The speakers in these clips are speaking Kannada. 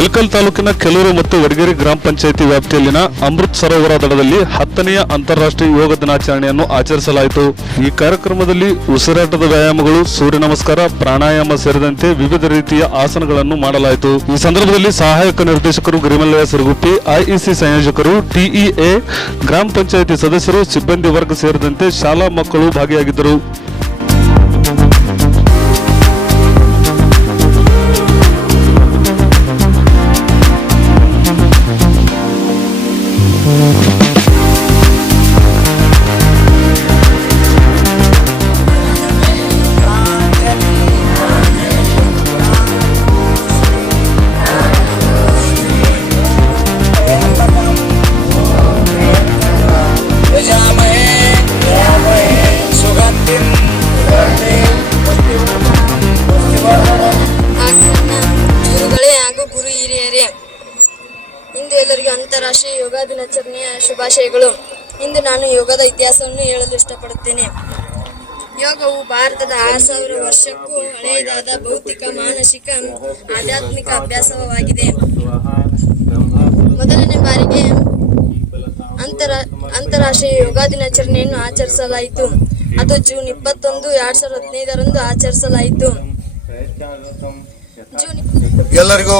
ಇಳಕಲ್ ತಾಲೂಕಿನ ಕೆಲೂರು ಮತ್ತು ವಡಗೇರಿ ಗ್ರಾಮ ಪಂಚಾಯಿತಿ ವ್ಯಾಪ್ತಿಯಲ್ಲಿನ ಅಮೃತ್ ಸರೋವರ ದಡದಲ್ಲಿ ಹತ್ತನೆಯ ಅಂತಾರಾಷ್ಟ್ರೀಯ ಯೋಗ ದಿನಾಚರಣೆಯನ್ನು ಆಚರಿಸಲಾಯಿತು. ಈ ಕಾರ್ಯಕ್ರಮದಲ್ಲಿ ಉಸಿರಾಟದ ವ್ಯಾಯಾಮಗಳು, ಸೂರ್ಯ ನಮಸ್ಕಾರ, ಪ್ರಾಣಾಯಾಮ ಸೇರಿದಂತೆ ವಿವಿಧ ರೀತಿಯ ಆಸನಗಳನ್ನು ಮಾಡಲಾಯಿತು. ಈ ಸಂದರ್ಭದಲ್ಲಿ ಸಹಾಯಕ ನಿರ್ದೇಶಕರು ಗಿರಿಮಲ್ಲಯ್ಯ ಸಿರುಗುಪ್ಪಿ, ಐಇಸಿ ಸಂಯೋಜಕರು, ಟಿಇಎ, ಗ್ರಾಮ ಪಂಚಾಯಿತಿ ಸದಸ್ಯರು, ಸಿಬ್ಬಂದಿ ವರ್ಗ ಸೇರಿದಂತೆ ಶಾಲಾ ಮಕ್ಕಳು ಭಾಗಿಯಾಗಿದ್ದರು. ಅಂತಾರಾಷ್ಟ್ರೀಯ ಯೋಗ ದಿನಾಚರಣೆಯ ಶುಭಾಶಯಗಳು ಇಂದು ನಾನು ಯೋಗದ ಇತಿಹಾಸವನ್ನು ಹೇಳಲು ಇಷ್ಟಪಡುತ್ತೇನೆ ಯೋಗವು ಭಾರತದ ಆರು ಸಾವಿರ ವರ್ಷಕ್ಕೂ ಹಳೆಯದಾದ ಭೌತಿಕ ಮಾನಸಿಕ ಆಧ್ಯಾತ್ಮಿಕ ಅಭ್ಯಾಸವಾಗಿದೆ ಮೊದಲನೇ ಬಾರಿಗೆ ಅಂತರ ಅಂತಾರಾಷ್ಟ್ರೀಯ ಯೋಗ ದಿನಾಚರಣೆಯನ್ನು ಆಚರಿಸಲಾಯಿತು ಅದು ಜೂನ್ ಇಪ್ಪತ್ತೊಂದು ಎರಡ್ ಸಾವಿರದ ಹದಿನೈದರಂದು ಆಚರಿಸಲಾಯಿತು ಎಲ್ಲರಿಗೂ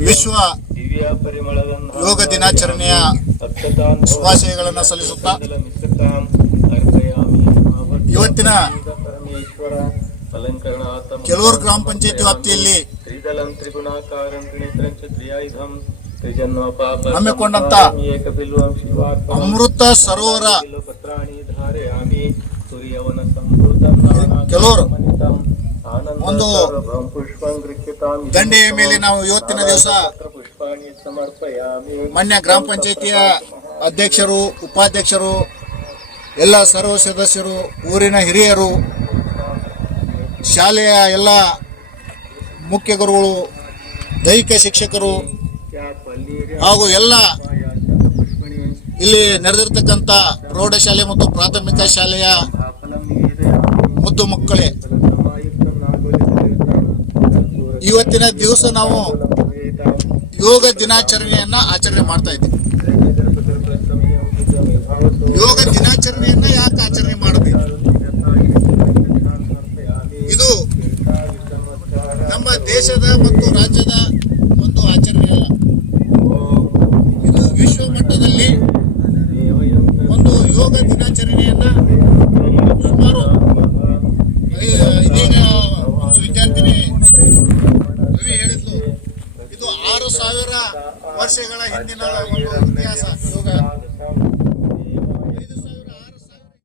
ವಿಶ್ವ ಯೋಗ ದಿನಾಚರಣೆಯ ಶುಭಾಶಯಗಳನ್ನು ಸಲ್ಲಿಸುತ್ತಾ ಇವತ್ತಿನ ಕೆಲವರು ಗ್ರಾಮ ಪಂಚಾಯತಿ ವ್ಯಾಪ್ತಿಯಲ್ಲಿ ಹಮ್ಮಿಕೊಂಡಂತ ಅಮೃತ ಸರೋವರ ಕೆಲವರು ಒಂದು ದಂಡೆಯ ಮೇಲೆ ನಾವು ಇವತ್ತಿನ ದಿವಸ ಮಾನ್ಯ ಗ್ರಾಮ ಪಂಚಾಯತಿಯ ಅಧ್ಯಕ್ಷರು ಉಪಾಧ್ಯಕ್ಷರು ಎಲ್ಲ ಸರ್ವ ಸದಸ್ಯರು ಊರಿನ ಹಿರಿಯರು ಶಾಲೆಯ ಎಲ್ಲ ಮುಖ್ಯ ಗುರುಗಳು ದೈಹಿಕ ಶಿಕ್ಷಕರು ಹಾಗೂ ಎಲ್ಲ ಇಲ್ಲಿ ನಡೆದಿರ್ತಕ್ಕಂಥ ಪ್ರೌಢಶಾಲೆ ಮತ್ತು ಪ್ರಾಥಮಿಕ ಶಾಲೆಯ ಮುದ್ದು ಮಕ್ಕಳೇ ಇವತ್ತಿನ ದಿವಸ ನಾವು ಯೋಗ ದಿನಾಚರಣೆಯನ್ನ ಆಚರಣೆ ಮಾಡ್ತಾ ಇದ್ದೀವಿ. ಯೋಗ ದಿನಾಚರಣೆಯನ್ನ ಯಾಕೆ ಆಚರಣೆ ಮಾಡಬೇಕು ಇದು ನಮ್ಮ ದೇಶದ ಮತ್ತು ರಾಜ್ಯದ ಭಾಷೆಗಳ ಹಿಂದಿನ ಒಂದು ಇತಿಹಾಸ